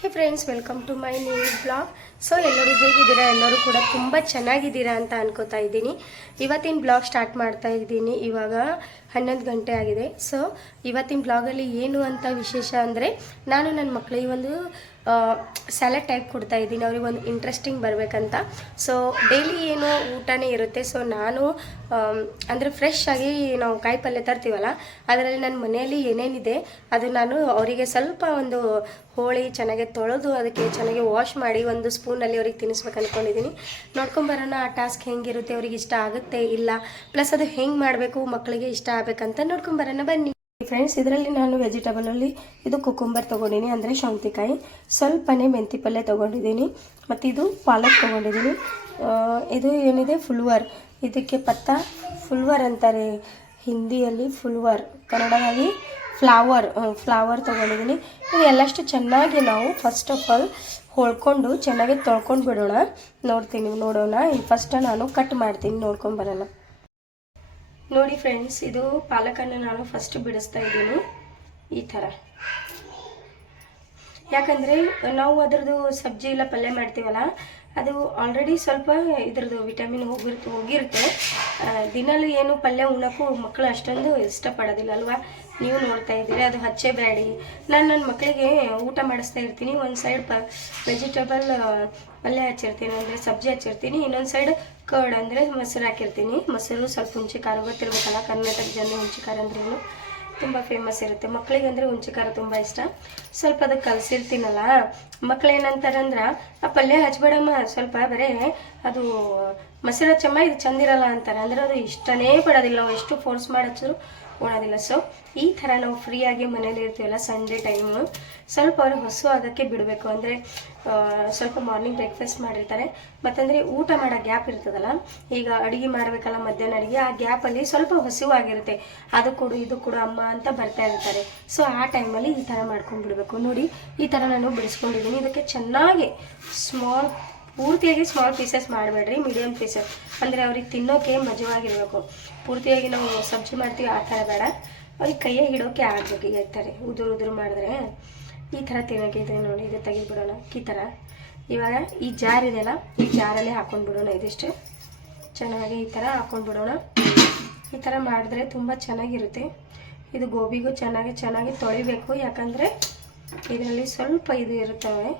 Hey friends, welcome to my new blog. So ಎಲ್ಲರೂ ಹೇಗಿದ್ದೀರಾ? ಎಲ್ಲರೂ ಕೂಡ ತುಂಬ ಚೆನ್ನಾಗಿದ್ದೀರಾ ಅಂತ ಅನ್ಕೋತಾ ಇದ್ದೀನಿ. ಇವತ್ತಿನ ಬ್ಲಾಗ್ ಸ್ಟಾರ್ಟ್ ಮಾಡ್ತಾ ಇದ್ದೀನಿ. ಇವಾಗ 11 ಗಂಟೆ ಆಗಿದೆ. ಸೊ ಇವತ್ತಿನ ಬ್ಲಾಗಲ್ಲಿ ಏನು ಅಂತ ವಿಶೇಷ ಅಂದರೆ, ನಾನು ನನ್ನ ಮಕ್ಕಳಿಗೆ ಒಂದು ಸ್ಯಾಲಡ್ ಟೈಪ್ ಕೊಡ್ತಾ ಇದ್ದೀನಿ, ಅವ್ರಿಗೆ ಒಂದು ಇಂಟ್ರೆಸ್ಟಿಂಗ್ ಬರಬೇಕಂತ. ಸೊ ಡೈಲಿ ಏನು ಊಟನೇ ಇರುತ್ತೆ. ಸೊ ನಾನು ಅಂದರೆ ಫ್ರೆಶ್ ಆಗಿ ನಾವು ಕಾಯಿ ಪಲ್ಯ ತರ್ತೀವಲ್ಲ, ಅದರಲ್ಲಿ ನನ್ನ ಮನೆಯಲ್ಲಿ ಏನೇನಿದೆ ಅದು ನಾನು ಅವರಿಗೆ ಸ್ವಲ್ಪ ಒಂದು ಹೋಳಿ ಚೆನ್ನಾಗಿ ತೊಳೆದು ಅದಕ್ಕೆ ಚೆನ್ನಾಗಿ ವಾಶ್ ಮಾಡಿ ಒಂದು ಸ್ಪೂನಲ್ಲಿ ಅವ್ರಿಗೆ ತಿನ್ನಿಸ್ಬೇಕು ಅಂದ್ಕೊಂಡಿದ್ದೀನಿ. ನೋಡ್ಕೊಂಬರೋಣ ಆ ಟಾಸ್ಕ್ ಹೆಂಗಿರುತ್ತೆ, ಅವ್ರಿಗೆ ಇಷ್ಟ ಆಗುತ್ತೆ ಇಲ್ಲ, ಪ್ಲಸ್ ಅದು ಹೆಂಗೆ ಮಾಡಬೇಕು ಮಕ್ಕಳಿಗೆ ಇಷ್ಟ ಆಗಬೇಕಂತ ನೋಡ್ಕೊಂಬರೋಣ ಬನ್ನಿ ಫ್ರೆಂಡ್ಸ್. ಇದರಲ್ಲಿ ನಾನು ವೆಜಿಟೇಬಲಲ್ಲಿ ಇದು ಕುಕುಂಬರ್ ತೊಗೊಂಡಿನಿ, ಅಂದರೆ ಸೌಂತಿಕಾಯಿ, ಸ್ವಲ್ಪನೇ ಮೆಂತಿ ಪಲ್ಯ ತೊಗೊಂಡಿದ್ದೀನಿ, ಮತ್ತು ಇದು ಪಾಲಕ್ ತೊಗೊಂಡಿದ್ದೀನಿ. ಇದು ಏನಿದೆ ಫುಲ್ವರ್, ಇದಕ್ಕೆ ಪತ್ತ ಫುಲ್ವರ್ ಅಂತಾರೆ ಹಿಂದಿಯಲ್ಲಿ, ಫುಲ್ವರ್ ಕನ್ನಡದಲ್ಲಿ ಫ್ಲವರ್ ತೊಗೊಂಡಿದ್ದೀನಿ. ಇದು ಎಲ್ಲಷ್ಟು ಚೆನ್ನಾಗಿ ನಾವು ಫಸ್ಟ್ ಆಫ್ ಆಲ್ ಹೊಳ್ಕೊಂಡು ಚೆನ್ನಾಗಿ ತೊಳ್ಕೊಂಡು ಬಿಡೋಣ. ನೋಡೋಣ. ಫಸ್ಟ್ ನಾನು ಕಟ್ ಮಾಡ್ತೀನಿ, ನೋಡ್ಕೊಂಬರೋಣ. ನೋಡಿ ಫ್ರೆಂಡ್ಸ್, ಇದು ಪಾಲಕನ್ನು ನಾನು ಫಸ್ಟ್ ಬಿಡಿಸ್ತಾ ಇದ್ದೀನಿ ಈ ಥರ. ಯಾಕಂದರೆ ನಾವು ಅದರದ್ದು ಸಬ್ಜಿ ಇಲ್ಲ ಪಲ್ಯ ಮಾಡ್ತೀವಲ್ಲ, ಅದು ಆಲ್ರೆಡಿ ಸ್ವಲ್ಪ ಇದ್ರದ್ದು ವಿಟಮಿನ್ ಹೋಗಿರುತ್ತೆ. ದಿನಲೂ ಏನು ಪಲ್ಯ ಉಣ್ಣಕ್ಕೂ ಮಕ್ಕಳು ಅಷ್ಟೊಂದು ಇಷ್ಟಪಡೋದಿಲ್ಲ ಅಲ್ವಾ, ನೀವು ನೋಡ್ತಾ ಇದ್ದೀರಿ. ಅದು ಹಚ್ಚೆ ಬ್ಯಾಡಿ. ನನ್ನ ಮಕ್ಕಳಿಗೆ ಊಟ ಮಾಡಿಸ್ತಾ ಇರ್ತೀನಿ, ಒಂದು ಸೈಡ್ ವೆಜಿಟೇಬಲ್ ಪಲ್ಯ ಹಚ್ಚಿರ್ತೀನಿ, ಅಂದರೆ ಸಬ್ಜಿ ಹಚ್ಚಿರ್ತೀನಿ, ಇನ್ನೊಂದು ಸೈಡ್ ಕರ್ಡ್ ಅಂದರೆ ಮೊಸರು ಹಾಕಿರ್ತೀನಿ. ಮೊಸರು ಸ್ವಲ್ಪ ಹುಂಚಿ ಖಾರ, ಗೊತ್ತಿರ್ಬೇಕಲ್ಲ ಕರ್ನಾಟಕ ಜನ ಹುಂಚಿ ಖಾರ ಅಂದ್ರೂ ತುಂಬ ಫೇಮಸ್ ಇರುತ್ತೆ. ಮಕ್ಕಳಿಗೆ ಅಂದರೆ ಹುಂಚಿ ಖಾರ ತುಂಬ ಇಷ್ಟ. ಸ್ವಲ್ಪ ಅದಕ್ಕೆ ಕಲಸಿರ್ತೀನಲ್ಲ, ಮಕ್ಳು ಏನಂತಾರಂದ್ರೆ ಆ ಪಲ್ಯ ಹಚ್ಬೇಡಮ್ಮ, ಸ್ವಲ್ಪ ಬರೇ ಅದು ಮೊಸರು ಹಚ್ಚಮ್ಮ, ಇದು ಚಂದಿರಲ್ಲ ಅಂತಾರೆ. ಅಂದರೆ ಅದು ಇಷ್ಟನೇ ಪಡೋದಿಲ್ಲ, ನಾವು ಎಷ್ಟು ಫೋರ್ಸ್ ಮಾಡಿ ಹಚ್ಚಿದ್ರು ಉಣೋದಿಲ್ಲ. ಸೊ ಈ ಥರ ನಾವು ಫ್ರೀಯಾಗಿ ಮನೇಲಿ ಇರ್ತೀವಲ್ಲ ಸಂಡೇ ಟೈಮು, ಸ್ವಲ್ಪ ಅವರು ಹಸು ಆಗೋಕ್ಕೆ ಬಿಡಬೇಕು. ಅಂದರೆ ಸ್ವಲ್ಪ ಮಾರ್ನಿಂಗ್ ಬ್ರೇಕ್ಫಾಸ್ಟ್ ಮಾಡಿರ್ತಾರೆ, ಮತ್ತಂದರೆ ಊಟ ಮಾಡೋ ಗ್ಯಾಪ್ ಇರ್ತದಲ್ಲ, ಈಗ ಅಡುಗೆ ಮಾಡಬೇಕಲ್ಲ ಮಧ್ಯಾಹ್ನ ಅಡುಗೆ, ಆ ಗ್ಯಾಪಲ್ಲಿ ಸ್ವಲ್ಪ ಹಸಿವಾಗಿರುತ್ತೆ, ಅದು ಕೊಡು ಇದು ಕೊಡು ಅಮ್ಮ ಅಂತ ಬರ್ತಾ ಇರ್ತಾರೆ. ಸೊ ಆ ಟೈಮಲ್ಲಿ ಈ ಥರ ಮಾಡ್ಕೊಂಡ್ಬಿಡ್ಬೇಕು. ನೋಡಿ ಈ ಥರ ನಾನು ಬಿಡಿಸ್ಕೊಂಡಿದ್ದೀನಿ. ಇದಕ್ಕೆ ಚೆನ್ನಾಗಿ ಪೂರ್ತಿಯಾಗಿ ಸ್ಮಾಲ್ ಪೀಸಸ್ ಮಾಡಬೇಡ್ರಿ, ಮೀಡಿಯಮ್ ಪೀಸಸ್, ಅಂದರೆ ಅವ್ರಿಗೆ ತಿನ್ನೋಕೆ ಮಜವಾಗಿರಬೇಕು. ಪೂರ್ತಿಯಾಗಿ ನಾವು ಸಬ್ಜಿ ಮಾಡ್ತೀವಿ ಆ ಥರ ಬೇಡ, ಅವ್ರಿಗೆ ಕೈಯಾಗಿ ಇಡೋಕೆ ಆಗಬೇಕು. ಇರ್ತಾರೆ ಉದುರು ಮಾಡಿದ್ರೆ ಈ ಥರ ತಿನ್ನೋಕೆ ಇದ್ರೆ ನೋಡಿ, ಇದು ತೆಗಿಬಿಡೋಣ ಈ ಥರ. ಇವಾಗ ಈ ಜಾರ್ ಇದೆಯಲ್ಲ, ಈ ಜಾರಲ್ಲೇ ಹಾಕೊಂಡ್ಬಿಡೋಣ. ಇದಿಷ್ಟು ಚೆನ್ನಾಗಿ ಈ ಥರ ಹಾಕೊಂಡ್ಬಿಡೋಣ. ಈ ಥರ ಮಾಡಿದ್ರೆ ತುಂಬ ಚೆನ್ನಾಗಿರುತ್ತೆ. ಇದು ಗೋಬಿಗೂ ಚೆನ್ನಾಗಿ ತೊಳಿಬೇಕು, ಯಾಕಂದರೆ ಇದರಲ್ಲಿ ಸ್ವಲ್ಪ ಇದು ಇರುತ್ತವೆ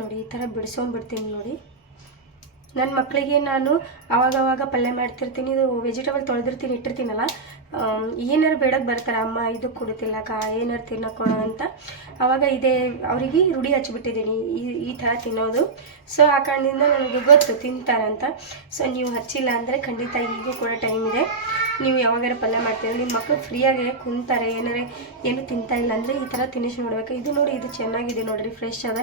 ನೋಡಿ. ಈ ಥರ ಬಿಡಿಸ್ಕೊಂಡ್ಬಿಡ್ತೀನಿ ನೋಡಿ. ನನ್ನ ಮಕ್ಕಳಿಗೆ ನಾನು ಆವಾಗವಾಗ ಪಲ್ಯ ಮಾಡ್ತಿರ್ತೀನಿ, ಇದು ವೆಜಿಟೇಬಲ್ ತೊಳೆದಿರ್ತೀನಿ ಇಟ್ಟಿರ್ತೀನಲ್ಲ, ಏನಾರು ಬೇಡಕ್ಕೆ ಬರ್ತಾರೆ, ಅಮ್ಮ ಇದು ಕೊಡ್ತಿಲ್ಲ ಏನಾರು ತಿನ್ನೋಕೊಳ ಅಂತ. ಆವಾಗ ಇದೇ ಅವರಿಗೆ ರೂಢಿ ಹಚ್ಚಿಬಿಟ್ಟಿದ್ದೀನಿ ಈ ಥರ ತಿನ್ನೋದು. ಸೊ ಆ ಕಾರಣದಿಂದ ನನಗೆ ಗೊತ್ತು ತಿಂತಾರಂತ. ಸೊ ನೀವು ಹಚ್ಚಿಲ್ಲ ಅಂದರೆ ಖಂಡಿತ ಈಗೂ ಕೂಡ ಟೈಮ್ ಇದೆ, ನೀವು ಯಾವಾಗಾರ ಪಲ್ಯ ಮಾಡ್ತೀರಿ, ನಿಮ್ಮ ಮಕ್ಕಳು ಫ್ರೀಯಾಗಿ ಕುಂತಾರೆ, ಏನು ತಿಂತಾ ಇಲ್ಲ ಅಂದರೆ ಈ ಥರ ತಿನ್ನಿಸಿ ನೋಡ್ಬೇಕು. ಇದು ನೋಡಿ, ಇದು ಚೆನ್ನಾಗಿದೆ ನೋಡಿರಿ, ಫ್ರೆಶ್ ಅದ.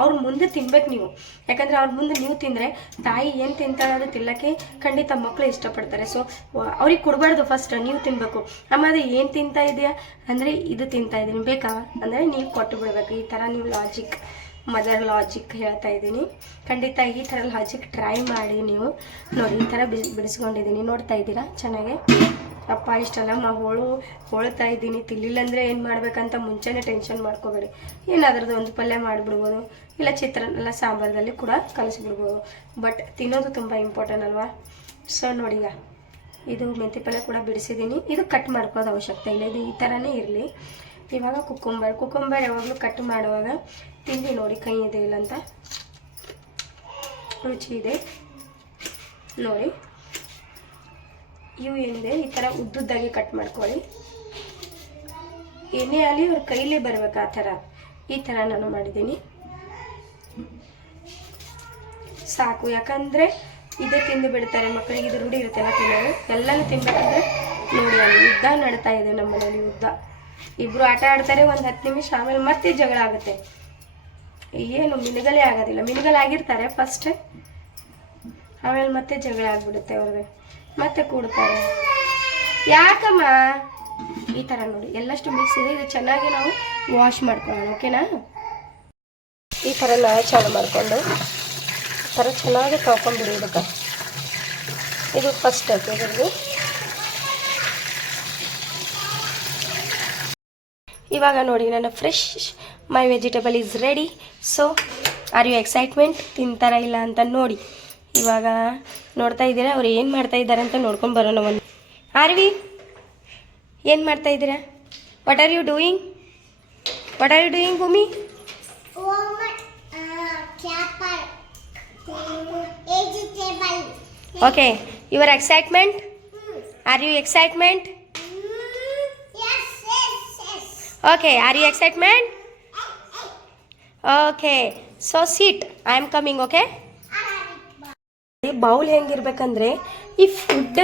ಅವ್ರ ಮುಂದೆ ತಿನ್ಬೇಕು ನೀವು, ಯಾಕಂದರೆ ಅವ್ರ ಮುಂದೆ ನೀವು ತಿಂದರೆ ತಾಯಿ ಏನು ತಿಂತಾಳೆ ಅದು ತಿನ್ನಕ್ಕೆ ಖಂಡಿತ ಮಕ್ಕಳು ಇಷ್ಟಪಡ್ತಾರೆ. ಸೊ ಅವ್ರಿಗೆ ಕೊಡಬಾರ್ದು, ಫಸ್ಟ್ ನೀವು ತಿನ್ನಬೇಕು. ಅಮ್ಮ ಅದು ಏನು ತಿಂತಾ ಇದೆಯಾ ಅಂದರೆ ಇದು ತಿಂತಾ ಇದ್ದೀನಿ ಬೇಕಾ ಅಂದರೆ ನೀವು ಕೊಟ್ಟು ಬಿಡಬೇಕು. ಈ ಥರ ನೀವು ಮದರ್ ಲಾಜಿಕ್ ಹೇಳ್ತಾ ಇದ್ದೀನಿ. ಖಂಡಿತ ಈ ಥರ ಲಾಜಿಕ್ ಟ್ರೈ ಮಾಡಿ ನೀವು ನೋಡಿ. ಈ ಥರ ಬಿಡಿಸ್ಕೊಂಡಿದ್ದೀನಿ, ನೋಡ್ತಾ ಇದ್ದೀರಾ ಚೆನ್ನಾಗೆ. ಅಪ್ಪ ಇಷ್ಟಲ್ಲ ಹೋಳ್ತಾ ಇದ್ದೀನಿ, ತಿನ್ಲಿಲ್ಲ ಅಂದರೆ ಏನು ಮಾಡ್ಬೇಕಂತ ಮುಂಚೆನೇ ಟೆನ್ಷನ್ ಮಾಡ್ಕೋಬೇಡಿ. ಏನಾದ್ರದ್ದು ಒಂದು ಪಲ್ಯ ಮಾಡಿಬಿಡ್ಬೋದು, ಇಲ್ಲ ಚಿತ್ರಾನ್ನ ಸಾಂಬಾರದಲ್ಲಿ ಕೂಡ ಕಲಿಸ್ಬಿಡ್ಬೋದು. ಬಟ್ ತಿನ್ನೋದು ತುಂಬ ಇಂಪಾರ್ಟೆಂಟ್ ಅಲ್ವಾ. ಸೊ ನೋಡಿ, ಇದು ಮೆಂತಿ ಪಲ್ಯ ಕೂಡ ಬಿಡಿಸಿದ್ದೀನಿ. ಇದು ಕಟ್ ಮಾಡ್ಕೋದು ಅವಶ್ಯಕತೆ ಇಲ್ಲ, ಇದು ಈ ಥರನೇ ಇರಲಿ. ಇವಾಗ ಕುಕ್ಕುಂಬರ್ ಯಾವಾಗಲೂ ಕಟ್ ಮಾಡುವಾಗ ತಿಂದು ನೋಡಿ ಕೈ ಇದೆ ಇಲ್ಲ ಅಂತ, ರುಚಿ ಇದೆ ನೋಡಿ. ಇವು ಏನಿದೆ ಈ ಥರ ಉದ್ದುದ್ದಾಗಿ ಕಟ್ ಮಾಡ್ಕೊಳ್ಳಿ. ಏನೇ ಆಗಲಿ ಅವ್ರ ಕೈಲೇ ಬರ್ಬೇಕು, ಆ ಥರ ಈ ಥರ ನಾನು ಮಾಡಿದ್ದೀನಿ ಸಾಕು. ಯಾಕಂದರೆ ಇದೇ ತಿಂದು ಬಿಡ್ತಾರೆ ಮಕ್ಕಳಿಗೆ, ಇದು ರೂಢಿ ಇರುತ್ತೆಲ್ಲ ತಿನ್ನೋದು. ಎಲ್ಲನೂ ತಿನ್ಬೇಕಂದ್ರೆ ನೋಡಿ, ಅಲ್ಲಿ ಯುದ್ಧ ನಡ್ತಾ ಇದೆ ನಮ್ಮ ಮನೇಲಿ, ಯುದ್ಧ. ಇಬ್ಬರು ಆಟ ಆಡ್ತಾರೆ ಒಂದು 10 ನಿಮಿಷ, ಆಮೇಲೆ ಮತ್ತೆ ಜಗಳ ಆಗುತ್ತೆ. ಏನು ಮಿನುಗಲೇ ಆಗೋದಿಲ್ಲ, ಮಿನುಗಲಾಗಿರ್ತಾರೆ ಫಸ್ಟ್, ಆಮೇಲೆ ಮತ್ತೆ ಜಗಳ ಆಗ್ಬಿಡುತ್ತೆ ಅವ್ರಿಗೆ, ಮತ್ತೆ ಕೂಡ್ತಾರೆ. ಯಾಕಮ್ಮ ಈ ಥರ ನೋಡಿ, ಎಲ್ಲಷ್ಟು ಮಿಕ್ಸ್ ಇದೆ. ಇದು ಚೆನ್ನಾಗಿ ನಾವು ವಾಶ್ ಮಾಡ್ಕೊಳ್ಳೋಣ, ಓಕೆನಾ. ಈ ಥರ ನಾಳೆ ಚಾಲು ಮಾಡಿಕೊಂಡು ಈ ಥರ ಚೆನ್ನಾಗಿ ತೊಳ್ಕೊಂಡ್ಬಿಡಿ. ಇದು ಫಸ್ಟ್ ಸ್ಟೆಪ್ ಇದ್ರದ್ದು. ಇವಾಗ ನೋಡಿ ನನ್ನ fresh my vegetable is ready. So are you excitement ತಿಂತಾರ ಇಲ್ಲ ಅಂತ ನೋಡಿ. ಇವಾಗ ನೋಡ್ತಾ ಇದ್ದೀರಾ ಅವ್ರು ಏನು ಮಾಡ್ತಾ ಇದ್ದಾರೆ ಅಂತ ನೋಡ್ಕೊಂಡು ಬರೋಣ ಒಂದು. ಆರ್ವಿ ಏನು ಮಾಡ್ತಾ ಇದ್ದೀರಾ? What are you doing? What are you doing Bhoomi? Okay, your excitement? Are you excitement? Okay, are you excitement? Okay, so sit. I am coming, okay? Bowl ಹೆಂಗಿರ್ಬೇಕಂದ್ರೆ ಈ ಫುಡ್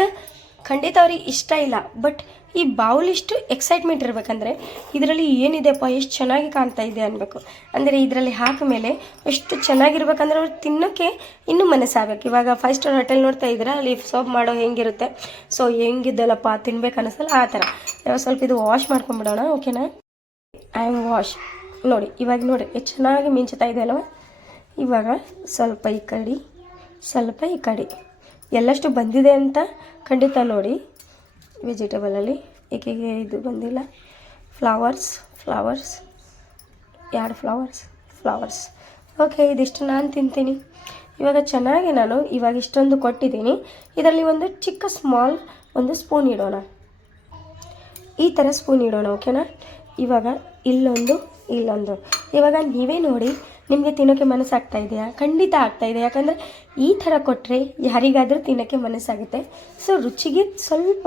ಖಂಡಿತ ಅವ್ರಿಗೆ ಇಷ್ಟ ಇಲ್ಲ, ಬಟ್ ಈ ಬೌಲ್ ಇಷ್ಟು ಎಕ್ಸೈಟ್ಮೆಂಟ್ ಇರಬೇಕಂದ್ರೆ ಇದರಲ್ಲಿ ಏನಿದೆಪ್ಪ ಎಷ್ಟು ಚೆನ್ನಾಗಿ ಕಾಣ್ತಾ ಇದೆ ಅನ್ಬೇಕು. ಅಂದರೆ ಇದರಲ್ಲಿ ಹಾಕಿದ ಮೇಲೆ ಎಷ್ಟು ಚೆನ್ನಾಗಿರ್ಬೇಕಂದ್ರೆ ಅವ್ರು ತಿನ್ನೋಕ್ಕೆ ಇನ್ನೂ ಮನಸ್ಸಾಗಬೇಕು. ಇವಾಗ 5 ಸ್ಟಾರ್ ಹೋಟೆಲ್ ನೋಡ್ತಾ ಇದ್ರೆ ಅಲ್ಲಿ ಸರ್ವ್ ಮಾಡೋ ಹೆಂಗಿರುತ್ತೆ, ಸೊ ಹೆಂಗಿದ್ದಲ್ಲಪ್ಪ ತಿನ್ಬೇಕು ಅನ್ನಿಸಲ್ಲ ಆ ಥರ. ಸ್ವಲ್ಪ ಇದು ವಾಶ್ ಮಾಡ್ಕೊಂಡ್ಬಿಡೋಣ, ಓಕೆನಾ? I am wash. ನೋಡಿ ಇವಾಗ ನೋಡಿ ಎಷ್ಟು ಚೆನ್ನಾಗಿ ಮಿಂಚ್ತಾ ಇದೆ ಅಲ್ವ. ಇವಾಗ ಸ್ವಲ್ಪ ಈ ಕಡೆ ಸ್ವಲ್ಪ ಈ ಕಡೆ ಎಲ್ಲಷ್ಟು ಬಂದಿದೆ ಅಂತ ಖಂಡಿತ ನೋಡಿ. ವೆಜಿಟೇಬಲಲ್ಲಿ ಏಕೆಗೆ ಇದು ಬಂದಿಲ್ಲ. Flowers 2 flowers. ಓಕೆ, ಇದಿಷ್ಟು ನಾನು ತಿಂತೀನಿ. ಇವಾಗ ಚೆನ್ನಾಗಿ ನಾನು ಇವಾಗ ಇಷ್ಟೊಂದು ಕೊಟ್ಟಿದ್ದೀನಿ. ಇದರಲ್ಲಿ ಒಂದು ಚಿಕ್ಕ ಸ್ಮಾಲ್ ಒಂದು ಸ್ಪೂನ್ ಇಡೋಣ, ಈ ಥರ ಸ್ಪೂನ್ ಇಡೋಣ, ಓಕೆನಾ? ಇವಾಗ ಇಲ್ಲೊಂದು. ಇವಾಗ ನೀವೇ ನೋಡಿ ನಿಮಗೆ ತಿನ್ನೋಕ್ಕೆ ಮನಸ್ಸಾಗ್ತಾ ಇದೆಯಾ? ಖಂಡಿತ ಆಗ್ತಾಯಿದೆ, ಯಾಕಂದರೆ ಈ ಥರ ಕೊಟ್ಟರೆ ಯಾರಿಗಾದರೂ ತಿನ್ನೋಕ್ಕೆ ಮನಸ್ಸಾಗುತ್ತೆ. ಸೊ ರುಚಿಗೆ ಸ್ವಲ್ಪ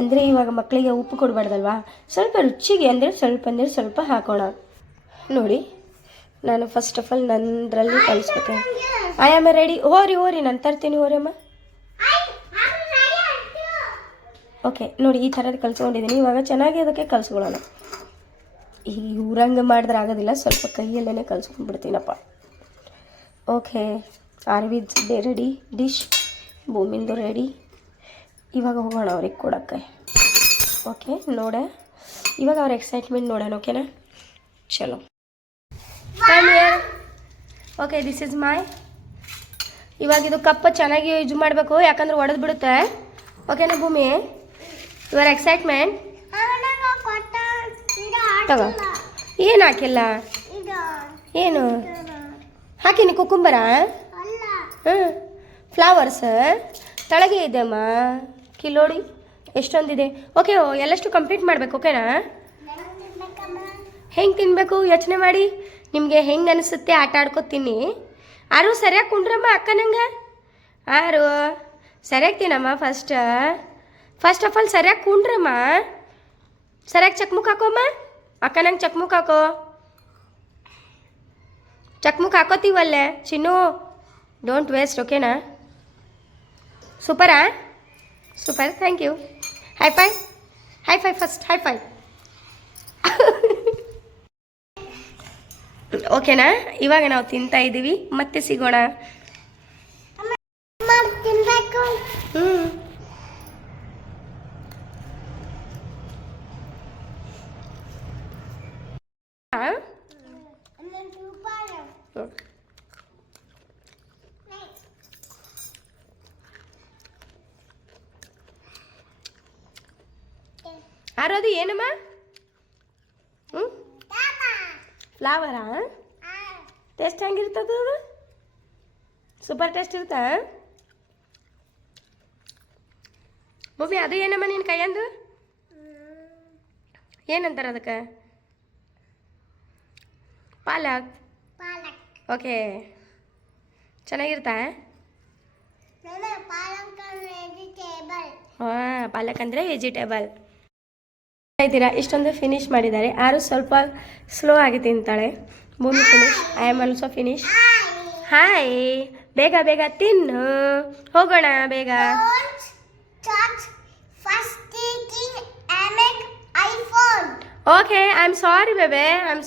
ಅಂದರೆ ಇವಾಗ ಮಕ್ಕಳಿಗೆ ಉಪ್ಪು ಕೊಡಬಾರ್ದಲ್ವಾ, ಸ್ವಲ್ಪ ರುಚಿಗೆ ಅಂದರೆ ಸ್ವಲ್ಪ ಹಾಕೋಣ. ನೋಡಿ ನಾನು ಫಸ್ಟ್ ಆಫ್ ಆಲ್ ನಂದರಲ್ಲಿ ಕಲಿಸ್ಬೇಕು. I am ready. ಹೋರಿ ನಾನು ತರ್ತೀನಿ, ಹೋರಮ್ಮ. ಓಕೆ ನೋಡಿ ಈ ಥರದ್ದು ಕಲಿಸ್ಕೊಂಡಿದ್ದೀನಿ. ಇವಾಗ ಚೆನ್ನಾಗಿ ಅದಕ್ಕೆ ಕಲಿಸ್ಕೊಳ್ಳೋಣ. ಈ ಊರಂಗೆ ಮಾಡಿದ್ರೆ ಆಗೋದಿಲ್ಲ, ಸ್ವಲ್ಪ ಕೈಯಲ್ಲೇ ಕಲಿಸ್ಕೊಂಡ್ಬಿಡ್ತೀನಪ್ಪ. ಓಕೆ, ಆರ್ವಿದ್ ರೆಡಿ, ಡಿಶ್ ಭೂಮಿಂದು ರೆಡಿ. ಇವಾಗ ಹೋಗೋಣ ಅವ್ರಿಗೆ ಕೊಡೋಕ್ಕೆ. ಓಕೆ ನೋಡೆ, ಇವಾಗ ಅವ್ರ ಎಕ್ಸೈಟ್ಮೆಂಟ್ ನೋಡೋಣ, ಓಕೆನಾ? ಚಲೋ come here. Okay, this is my. ಇವಾಗ ಇದು ಕಪ್ ಚೆನ್ನಾಗಿ ಯೂಸ್ ಮಾಡಬೇಕು, ಯಾಕಂದ್ರೆ ಒಡೆದು ಬಿಡುತ್ತೆ, ಓಕೆನಾ ಭೂಮಿ? ಯುವರ್ ಎಕ್ಸೈಟ್ಮೆಂಟ್ ತಗೋ. ಏನು ಹಾಕಿಲ್ಲ? ಏನು ಹಾಕಿನಿ? ಕುಕುಂಬರ? ಫ್ಲವರ್ಸ್ ತಳಗೆ ಇದೆಯಮ್ಮ, ಕಿಲೋಡಿ ಎಷ್ಟೊಂದಿದೆ. ಓಕೆ, ಎಲ್ಲಷ್ಟು ಕಂಪ್ಲೀಟ್ ಮಾಡಬೇಕು, ಓಕೆನಾ? ಹೆಂಗೆ ತಿನ್ನಬೇಕು ಯೋಚನೆ ಮಾಡಿ, ನಿಮಗೆ ಹೆಂಗೆ ಅನಿಸುತ್ತೆ ಆಟ ಆಡ್ಕೊತ ತಿನ್ನಿ. ಆರು ಸರಿಯಾಗಿ ಕುಂಡ್ರಮ್ಮ, ಅಕ್ಕನಂಗೆ ಆರು ಸರಿಯಾಗಿ ತಿನ್ನಮ್ಮ. ಫಸ್ಟ್ ಆಫ್ ಆಲ್ ಸರಿಯಾಗಿ ಕುಂಡ್ರಮ್ಮ, ಸರಿಯಾಗಿ ಚಕ್ಮುಕ್ ಹಾಕೋಮ್ಮ. ಅಕ್ಕ ನಂಗೆ ಚಕ್ಮುಕ್ ಹಾಕೋ. ಚಕ್ಮುಕ್ ಹಾಕೋತೀವಲ್ಲೇ ಚಿನ್ನು, ಡೋಂಟ್ ವೇಸ್ಟ್, ಓಕೆನಾ? ಸೂಪರಾ? Super, thank you. Hi fi first, hi fi. ಓಕೆನಾ? ಇವಾಗ ನಾವು ತಿಂತಾ ಇದ್ದೀವಿ, ಮತ್ತೆ ಸಿಗೋಣ. ಆರೋದು ಏನಮ್ಮ? ಫ್ಲವರಾ? ಟೇಸ್ಟ್ ಹೆಂಗಿರ್ತದ? ಸೂಪರ್ ಟೇಸ್ಟ್ ಇರುತ್ತಾ ಭೂಮಿ? ಅದು ಏನಮ್ಮ ನಿನ್ನ ಕೈಯಂದು ಏನಂತಾರೆ ಅದಕ್ಕೆ? ಪಾಲಕ್. ಓಕೆ, ಚೆನ್ನಾಗಿರ್ತಾ? ಹಾಂ, ಪಾಲಕ್ ಅಂದರೆ ವೆಜಿಟೇಬಲ್. ಇದ್ದೀರಾ ಇಷ್ಟೊಂದು ಫಿನಿಶ್ ಮಾಡಿದ್ದಾರೆ. ಯಾರು ಸ್ವಲ್ಪ ಸ್ಲೋ ಆಗಿ ತಿಂತಾಳೆ. Bhoomi finish, I am also finish. Hi, ಬೇಗ ತಿನ್ನು, ಹೋಗೋಣ ಬೇಗ. Okay, I am sorry babe, I am sorry.